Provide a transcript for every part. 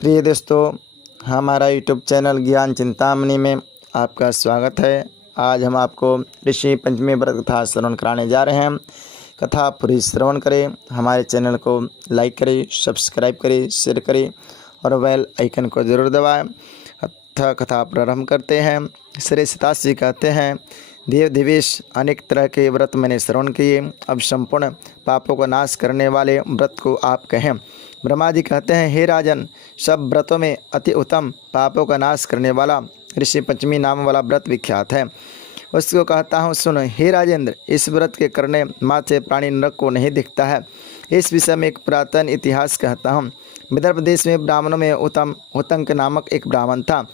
प्रिय दोस्तों, हमारा यूट्यूब चैनल ज्ञान चिंतामणि में आपका स्वागत है। आज हम आपको ऋषि पंचमी व्रत कथा श्रवण कराने जा रहे हैं। कथा पूरी श्रवण करें, हमारे चैनल को लाइक करें, सब्सक्राइब करें, शेयर करें और बेल आइकन को जरूर दबाएं। अतः कथा प्रारंभ करते हैं। श्री सीतास जी कहते हैं, देव देवेश अनेक तरह के व्रत मैंने श्रवण किए, अब संपूर्ण पापों का नाश करने वाले व्रत को आप कहें। ब्रह्मा जी कहते हैं, हे राजन, सब व्रतों में अति उत्तम पापों का नाश करने वाला ऋषि पंचमी नाम वाला व्रत विख्यात है। उसको कहता हूँ, सुन हे राजेंद्र, इस व्रत के करने मात्र प्राणी नरक को नहीं दिखता है। इस विषय में एक पुरातन इतिहास कहता हूँ। विदर्भ देश में ब्राह्मणों में उतंक नामक एक ब्राह्मण था।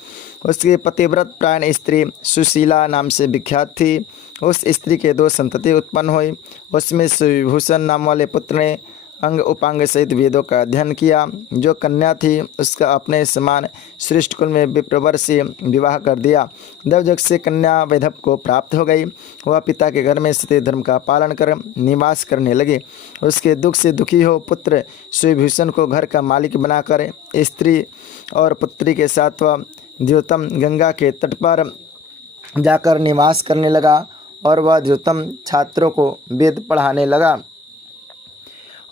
उसकी पतिव्रत प्राण स्त्री सुशीला नाम से विख्यात थी। उस स्त्री के 2 संतति उत्पन्न हुई। उसमें सुविभूषण नाम वाले पुत्र ने अंग उपांग सहित वेदों का अध्ययन किया। जो कन्या थी उसका अपने समान श्रेष्ठ कुल में विप्रवर से विवाह कर दिया। देवजग से कन्या वैधव को प्राप्त हो गई। वह पिता के घर में सत्य धर्म का पालन कर निवास करने लगे। उसके दुख से दुखी हो पुत्र सुविभूषण को घर का मालिक बनाकर स्त्री और पुत्री के साथ वह द्योतम गंगा के तट पर जाकर निवास करने लगा और वह द्योतम छात्रों को वेद पढ़ाने लगा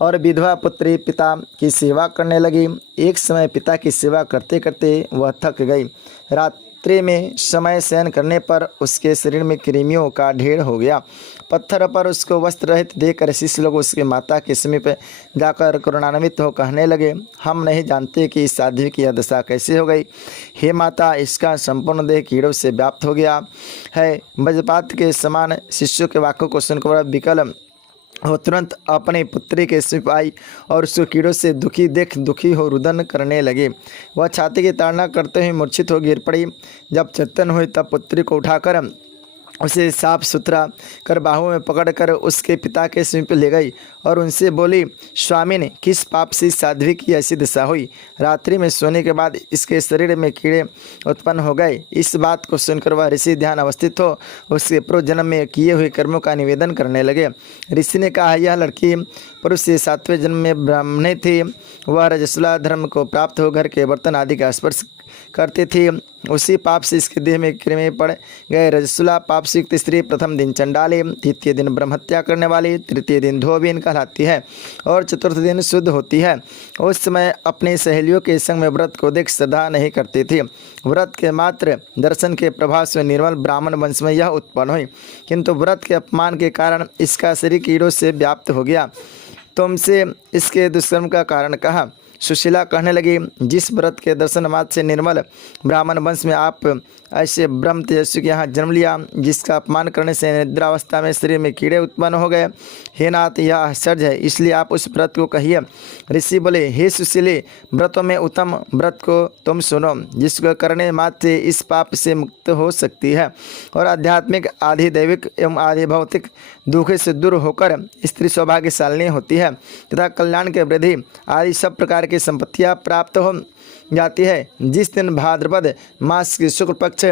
और विधवा पुत्री पिता की सेवा करने लगी। एक समय पिता की सेवा करते करते वह थक गई। रात्रि में समय शयन करने पर उसके शरीर में कृमियों का ढेर हो गया। पत्थर पर उसको वस्त्र रहित देखकर शिष्य लोग उसके माता के समीप जाकर करुणान्वित हो कहने लगे, हम नहीं जानते कि इस साध्वी की यह दशा कैसे हो गई। हे माता, इसका संपूर्ण देह कीड़ों से व्याप्त हो गया है। वज्रपात के समान शिष्यों के वाक्यों को सुनकर वह विकल वो तुरंत अपने पुत्री के समीप आई और उसको कीड़ों से दुखी हो रुदन करने लगे। वह छाती की ताड़ना करते हुए मूर्छित हो गिर पड़ी। जब चेतन हुई तब पुत्री को उठाकर उसे साफ सुथरा कर बाहों में पकड़कर उसके पिता के समीप ले गई और उनसे बोली, स्वामी ने किस पाप से साध्वी की ऐसी दशा हुई। रात्रि में सोने के बाद इसके शरीर में कीड़े उत्पन्न हो गए। इस बात को सुनकर वह ऋषि ध्यान अवस्थित हो उसके पूर्व जन्म में किए हुए कर्मों का निवेदन करने लगे। ऋषि ने कहा, यह लड़की पुरुष से 7वें जन्म में ब्राह्मणी थी। वह रजस्वला धर्म को प्राप्त हो घर के बर्तन आदि का स्पर्श करती थी। उसी पाप से इसके देह में कृमि पड़ गए। रजस्वला पाप से युक्त स्त्री प्रथम दिन चंडाली, द्वितीय दिन ब्रह्महत्या करने वाली, तृतीय दिन धोबीन कहलाती है और चतुर्थ दिन शुद्ध होती है। उस समय अपनी सहेलियों के संग में व्रत को देख श्रद्धा नहीं करती थी। व्रत के मात्र दर्शन के प्रभाव से निर्मल ब्राह्मण वंश में यह उत्पन्न हुई, किंतु व्रत के अपमान के कारण इसका शरीर कीड़ों से व्याप्त हो गया। तुमसे इसके दुष्कर्म का कारण कहा। सुशीला कहने लगी, जिस व्रत के दर्शन मात्र से निर्मल ब्राह्मण वंश में आप ऐसे ब्रह्म तेजस्वी के यहाँ जन्म लिया, जिसका अपमान करने से निद्रावस्था में शरीर में कीड़े उत्पन्न हो गए। हे नाथ, यह आश्चर्य है, इसलिए आप उस व्रत को कहिए। ऋषि बोले, हे सुशीले, व्रतों में उत्तम व्रत को तुम सुनो, जिसको करने मात्र इस पाप से मुक्त हो सकती है और आध्यात्मिक आधि दैविक एवं आधि भौतिक दुख से दूर होकर स्त्री सौभाग्यशालिनी होती है तथा कल्याण के वृद्धि आदि सब प्रकार की संपत्तियां प्राप्त हो जाती है। जिस दिन भाद्रपद मास की शुक्ल पक्ष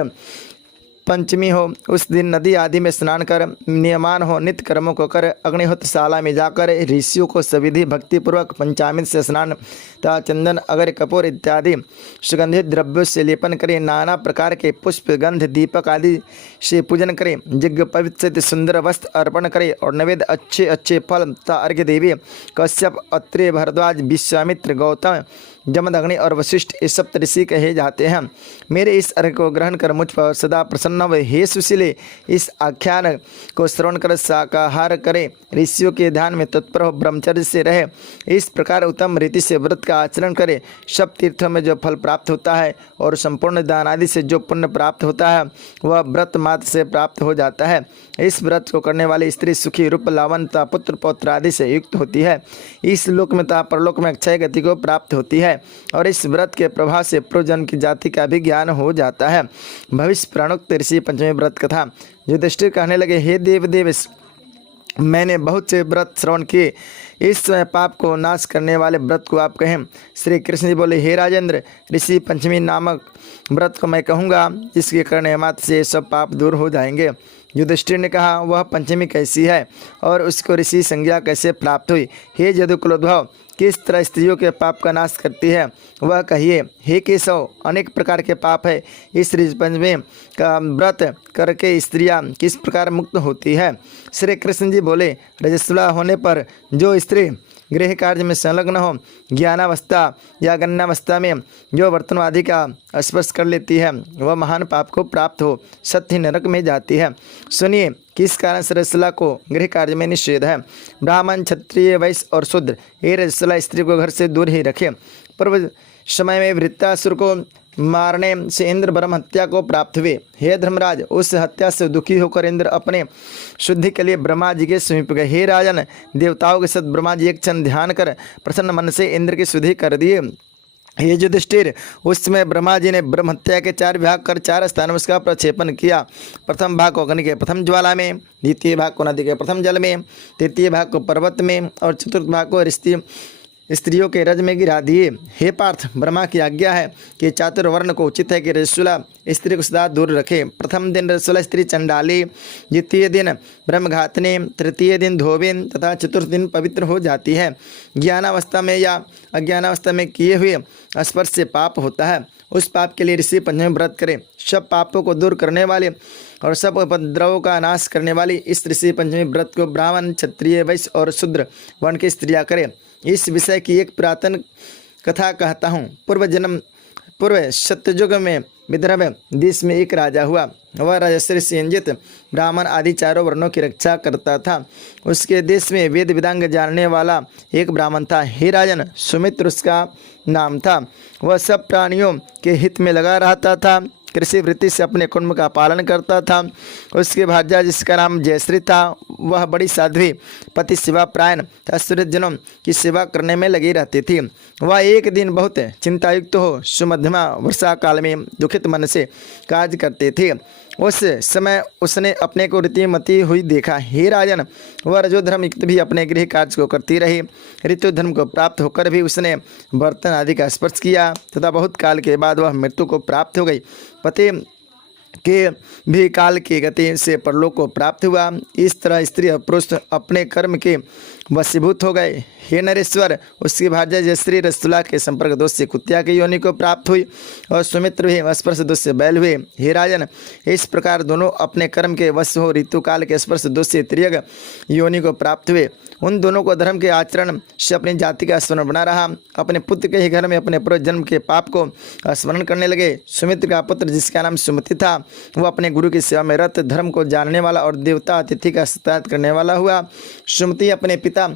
पंचमी हो, उस दिन नदी आदि में स्नान कर नियमान हो नित्य कर्मों को कर अग्निहोत्रशाला में जाकर ऋषियों को सविधि भक्तिपूर्वक पंचामृत से स्नान तथा चंदन अगर कपूर इत्यादि सुगंधित द्रव्यों से लेपन करें। नाना प्रकार के पुष्प गंध दीपक आदि से पूजन करें। यज्ञ पवित्र सुंदर वस्त्र अर्पण करें और नैवेद्य अच्छे अच्छे फल तथा अर्घ्य देवी कश्यप अत्रि भरद्वाज विश्वामित्र गौतम जमदग्नि और वशिष्ठ ये सप्त ऋषि कहे जाते हैं। मेरे इस अर्घ्य को ग्रहण कर मुझ पर सदा प्रसन्न हुए। हे सुशीले, इस आख्यान को श्रवण कर शाकाहार करें, ऋषियों के ध्यान में तत्पर हो ब्रह्मचर्य से रहे। इस प्रकार उत्तम रीति से व्रत का आचरण करें। सब तीर्थों में जो फल प्राप्त होता है और संपूर्ण दान आदि से जो पुण्य प्राप्त होता है वह व्रत मात्र से प्राप्त हो जाता है। इस व्रत को करने वाली स्त्री सुखी रूप लावन तथा पुत्र पौत्र आदि से युक्त होती है। इस लोक में तथा परलोक में अक्षय गति को प्राप्त होती है और इस व्रत के प्रभाव से पूर्वजन्म की जाति का भी ज्ञान हो जाता है। भविष्य प्राणोक्त ऋषि पंचमी व्रत कथा। युधिष्ठिर कहने लगे, हे देव देवेश, मैंने बहुत से व्रत श्रवण किए, इस समय पाप को नाश करने वाले व्रत को आप कहें। श्री कृष्ण जी बोले, हे राजेंद्र, ऋषि पंचमी नामक व्रत को मैं कहूँगा, जिसके करने मात्र से सब पाप दूर हो जाएंगे। युधिष्ठिर ने कहा, वह पंचमी कैसी है और उसको ऋषि संज्ञा कैसे प्राप्त हुई? हे यदुकुलोद्भव, किस तरह स्त्रियों के पाप का नाश करती है वह कहिए। हे केशव, अनेक प्रकार के पाप है। इस ऋषि पंचमी का व्रत करके स्त्रियां किस प्रकार मुक्त होती है? श्री कृष्ण जी बोले, रजस्वला होने पर जो स्त्री गृह कार्य में संलग्न हो, ज्ञानावस्था या गन्नावस्था में जो बर्तन आदि का स्पर्श कर लेती है, वह महान पाप को प्राप्त हो सत्य नरक में जाती है। सुनिए, किस कारण से रजस्वला को गृह कार्य में निषेध है? ब्राह्मण, क्षत्रिय, वैश्य और शूद्र ये रजस्वला स्त्री को घर से दूर ही रखे। पूर्व समय में वृत्तासुर को मारने से इंद्र ब्रह्म हत्या को प्राप्त हुए। हे धर्मराज, उस हत्या से दुखी होकर इंद्र अपने शुद्धि के लिए ब्रह्मा जी के समीप गए। हे राजन, देवताओं के साथ ब्रह्मा जी एक क्षण ध्यान कर प्रसन्न मन से इंद्र की शुद्धि कर दिए। हे युधिष्ठिर, उस समय ब्रह्मा जी ने ब्रह्म हत्या के 4 भाग कर 4 स्थानों में उसका प्रक्षेपण किया। प्रथम भाग को अग्नि के प्रथम ज्वाला में, द्वितीय भाग को नदी के प्रथम जल में, तृतीय भाग को पर्वत में और चतुर्थ भाग को स्त्रियों के रज में गिरा दिए। हे पार्थ, ब्रह्मा की आज्ञा है कि चातुर्वर्ण को उचित है कि रजस्वला स्त्री को सदा दूर रखे। प्रथम दिन रजस्वला स्त्री चंडाली, द्वितीय दिन ब्रह्मघातनी, तृतीय दिन धोबिन तथा चतुर्थ दिन पवित्र हो जाती है। ज्ञानावस्था में या अज्ञानावस्था में किए हुए स्पर्श से पाप होता है। उस पाप के लिए ऋषि पंचमी व्रत करें। सब पापों को दूर करने वाले और सब उपद्रवों का नाश करने वाली इस ऋषि पंचमी व्रत को ब्राह्मण, क्षत्रिय, वैश्य और शूद्र वर्ण की स्त्रियां करें। इस विषय की एक पुरातन कथा कहता हूँ। पूर्व सत्ययुग में विदर्भ देश में एक राजा हुआ। वह राजश्री संजित ब्राह्मण आदि चारों वर्णों की रक्षा करता था। उसके देश में वेद वेदांग जानने वाला एक ब्राह्मण था। हे राजन, सुमित्र उसका नाम था। वह सब प्राणियों के हित में लगा रहता था। कृषि वृत्ति से अपने कुटुंब का पालन करता था। उसके भार्या, जिसका नाम जयश्री था, वह बड़ी साध्वी, पति सेवा प्रायण तथा सूर्यजनों की सेवा करने में लगी रहती थी। वह एक दिन बहुत चिंतायुक्त हो सुमध्यमा वर्षा काल में दुखित मन से कार्य करते थे। उस समय उसने अपने को ऋतुमती हुई देखा। हे राजन, वह रजोधर्म युक्त भी अपने गृह कार्य को करती रही। ऋतु धर्म को प्राप्त होकर भी उसने बर्तन आदि का स्पर्श किया तथा बहुत काल के बाद वह मृत्यु को प्राप्त हो गई। पति के भी काल की गति से परलोक को प्राप्त हुआ। इस तरह स्त्री और पुरुष अपने कर्म के वशीभूत हो गए। हे नरेश्वर, उसकी भार्या जयश्री रजस्वला के संपर्क दोष से कुत्या की योनि को प्राप्त हुई और सुमित्र भी स्पर्श दोष से बैल हुए। हे राजन, इस प्रकार दोनों अपने कर्म के वश हो ऋतु काल के स्पर्श दोष से त्रियग योनि को प्राप्त हुए। उन दोनों को धर्म के आचरण से अपनी जाति का स्मरण बना रहा। अपने पुत्र के ही घर में अपने पूर्व जन्म के पाप को स्मरण करने लगे। सुमित्र का पुत्र, जिसका नाम सुमति था, वह अपने गुरु की सेवा में रत, धर्म को जानने वाला और देवता अतिथि का सत्कार करने वाला हुआ। सुमति अपने पिता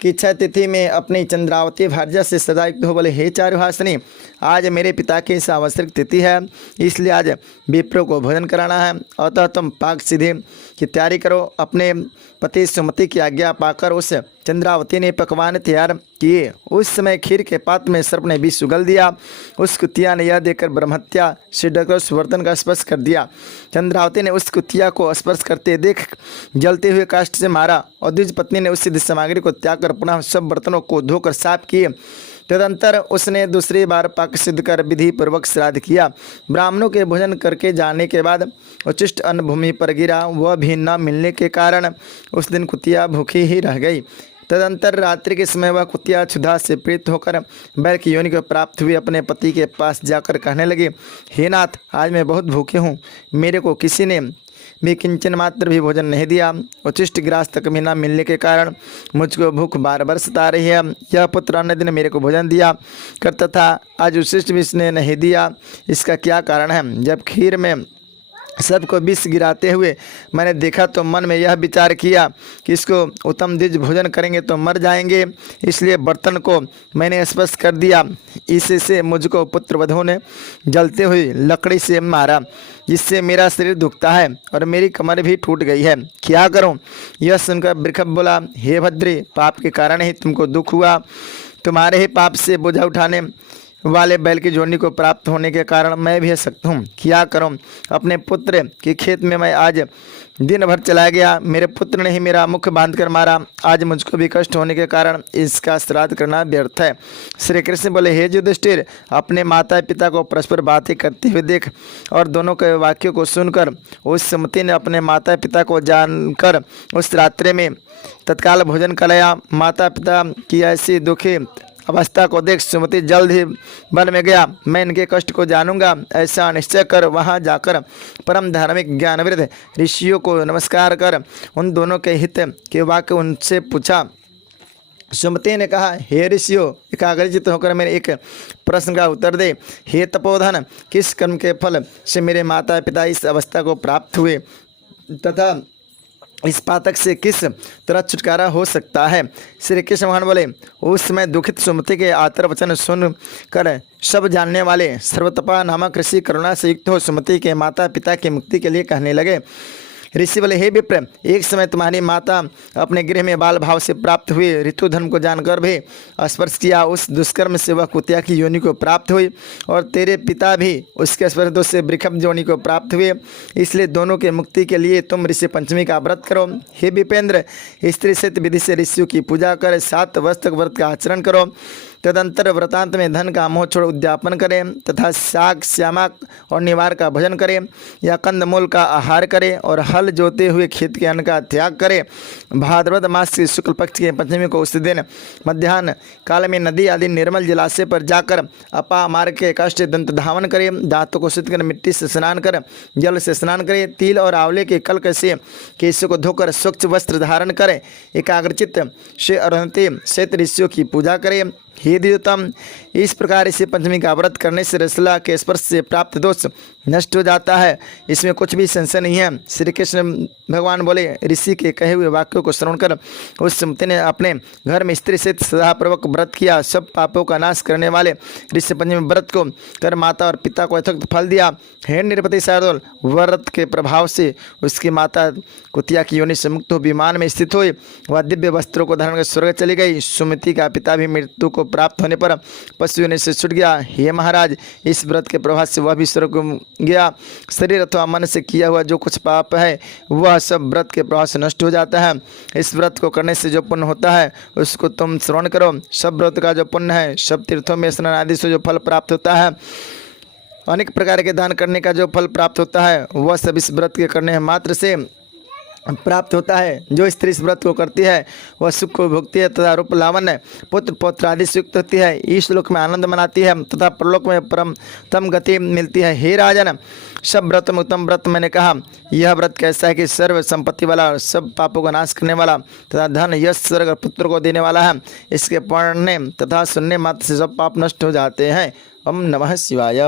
की इच्छा तिथि में अपनी चंद्रावती भार्या से सदा युक्त हो बोले, हे चारुहासिनी, आज मेरे पिता की इस आवश्यक तिथि है, इसलिए आज विप्रो को भोजन कराना है। अतः तुम पाक सिद्धि की तैयारी करो। अपने पति सुमति की आज्ञा पाकर उस चंद्रावती ने पकवान तैयार किए। उस समय खीर के पात्र में सर्प ने विष उगल दिया। उस कुतिया ने यह देखकर ब्रह्महत्या से डरकर उस बर्तन का स्पर्श कर दिया। चंद्रावती ने उस कुतिया को स्पर्श करते देख जलते हुए काष्ठ से मारा और द्विज पत्नी ने उस सिद्ध सामग्री को त्याग कर पुनः सब बर्तनों को धोकर साफ किए। तदंतर उसने दूसरी बार पाक सिद्ध कर विधि पूर्वक श्राद्ध किया। ब्राह्मणों के भोजन करके जाने के बाद उच्चिष्ट अन्न भूमि पर गिरा। वह भी न मिलने के कारण उस दिन कुतिया भूखी ही रह गई। तदंतर रात्रि के समय वह कुतिया क्षुधा से पीड़ित होकर बैल की योनि को प्राप्त हुई अपने पति के पास जाकर कहने लगी, हे नाथ, आज मैं बहुत भूखे हूँ। मेरे को किसी ने भी किंचन मात्र भी भोजन नहीं दिया। उचिष्ट ग्रास तक भी न मिलने के कारण मुझको भूख बार बार सता रही है। यह पुत्र अन्य दिन मेरे को भोजन दिया करता था, आज उचिष्ट भी इसने नहीं दिया। इसका क्या कारण है? जब खीर में सबको विष गिराते हुए मैंने देखा तो मन में यह विचार किया कि इसको उत्तम द्विज भोजन करेंगे तो मर जाएंगे, इसलिए बर्तन को मैंने स्पर्श कर दिया। इससे मुझको पुत्रवधू ने जलते हुए लकड़ी से मारा, जिससे मेरा शरीर दुखता है और मेरी कमर भी टूट गई है। क्या करूं? यह सुनकर बृखभ बोला, हे भद्री, पाप के कारण ही तुमको दुख हुआ। तुम्हारे ही पाप से बोझा उठाने वाले बैल की जोनी को प्राप्त होने के कारण मैं भी अशक्त हूँ। क्या करूँ? अपने पुत्र के खेत में मैं आज दिन भर चला गया। मेरे पुत्र ने ही मेरा मुख बांधकर मारा। आज मुझको भी कष्ट होने के कारण इसका श्राद्ध करना व्यर्थ है। श्री कृष्ण बोले, हे युधिष्ठिर, अपने माता पिता को परस्पर बातें करते हुए देख। और दोनों के वाक्यों को सुनकर उस सुमति ने अपने माता पिता को जानकर उस रात्रि में तत्काल भोजन कराया। माता पिता की ऐसी दुखी अवस्था को देख सुमति जल्द ही वन में गया। मैं इनके कष्ट को जानूंगा, ऐसा निश्चय कर वहां जाकर परम धार्मिक ज्ञानवृद्ध ऋषियों को नमस्कार कर उन दोनों के हित के वाक्य उनसे पूछा। सुमति ने कहा, हे ऋषियों, एकाग्रचित होकर मेरे एक प्रश्न का उत्तर दे। हे तपोधन, किस कर्म के फल से मेरे माता पिता इस अवस्था को प्राप्त हुए तथा इस पातक से किस तरह छुटकारा हो सकता है? श्री कृष्ण भगवान बोले, उस समय दुखित सुमति के आतर वचन सुन कर सब जानने वाले सर्वतपा नामक ऋषि करुणा से युक्त हो सुमति के माता पिता की मुक्ति के लिए कहने लगे। ऋषि बोले, हे विप्र, एक समय तुम्हारी माता अपने गृह में बाल भाव से प्राप्त हुई ऋतु धर्म को जानकर भी स्पर्श किया। उस दुष्कर्म से वह कुतिया की योनि को प्राप्त हुई और तेरे पिता भी उसके स्पर्श दोष से वृषभ योनि को प्राप्त हुए। इसलिए दोनों के मुक्ति के लिए तुम ऋषि पंचमी का व्रत करो। हे विपेंद्र, स्त्री सहित विधि से ऋषियों की पूजा कर 7 वर्ष तक व्रत का आचरण करो। तदंतर व्रतांत में धन का मोह छोड़ उद्यापन करें तथा शाक श्यामक और निवार का भोजन करें या कंदमूल का आहार करें और हल जोते हुए खेत के अन्न का त्याग करें। भाद्रपद मास के शुक्ल पक्ष के पंचमी को उस दिन मध्याह्न काल में नदी आदि निर्मल जलाशय पर जाकर अपा मार्ग के कष्ट दंत धावन करें। दांतों को शुद्ध कर मिट्टी से स्नान कर जल से स्नान करें। तिल और आंवले के कल्क से केशों को धोकर स्वच्छ वस्त्र धारण करें। एकाग्रचित्त से अरुंधति सहित ऋषियों की पूजा करें। हे द्विजोत्तम, इस प्रकार इसे पंचमी का व्रत करने से रसला के स्पर्श से प्राप्त दोष नष्ट हो जाता है, इसमें कुछ भी संशय नहीं है। श्री कृष्ण भगवान बोले, ऋषि के कहे हुए वाक्यों को श्रवण कर उस सुमति ने अपने घर में स्त्री से सदापूर्वक व्रत किया। सब पापों का नाश करने वाले ऋषि पंचमी व्रत को कर माता और पिता को यथोक्त फल दिया। हे निरपति शार्दूल, व्रत के प्रभाव से उसकी माता कुतिया की योनि से मुक्त हो विमान में स्थित हुई। वह दिव्य वस्त्रों को धारण कर स्वर्ग चली गई। सुमति का पिता भी मृत्यु को प्राप्त होने पर पशु योनि से छूट गया। हे महाराज, इस व्रत के प्रभाव से वह भी स्वर्ग गया। शरीर अथवा मन से किया हुआ जो कुछ पाप है वह सब व्रत के प्रभाव से नष्ट हो जाता है। इस व्रत को करने से जो पुण्य होता है उसको तुम श्रवण करो। सब व्रत का जो पुण्य है, सब तीर्थों में स्नान आदि से जो फल प्राप्त होता है, अनेक प्रकार के दान करने का जो फल प्राप्त होता है, वह सब इस व्रत के करने मात्र से प्राप्त होता है। जो स्त्री इस व्रत को करती है वह सुख को भोगती है तथा रूप लावण्य पुत्र पौत्र आदि से युक्त होती है। इस लोक में आनंद मनाती है तथा परलोक में परमतम गति मिलती है। हे राजन, सब व्रत में उत्तम व्रत मैंने कहा। यह व्रत कैसा है कि सर्व संपत्ति वाला, सब पापों का नाश करने वाला तथा धन यश स्वर्ग पुत्र को देने वाला है। इसके पढ़ने तथा सुनने मात्र से सब पाप नष्ट हो जाते हैं। ओम नमः शिवाय।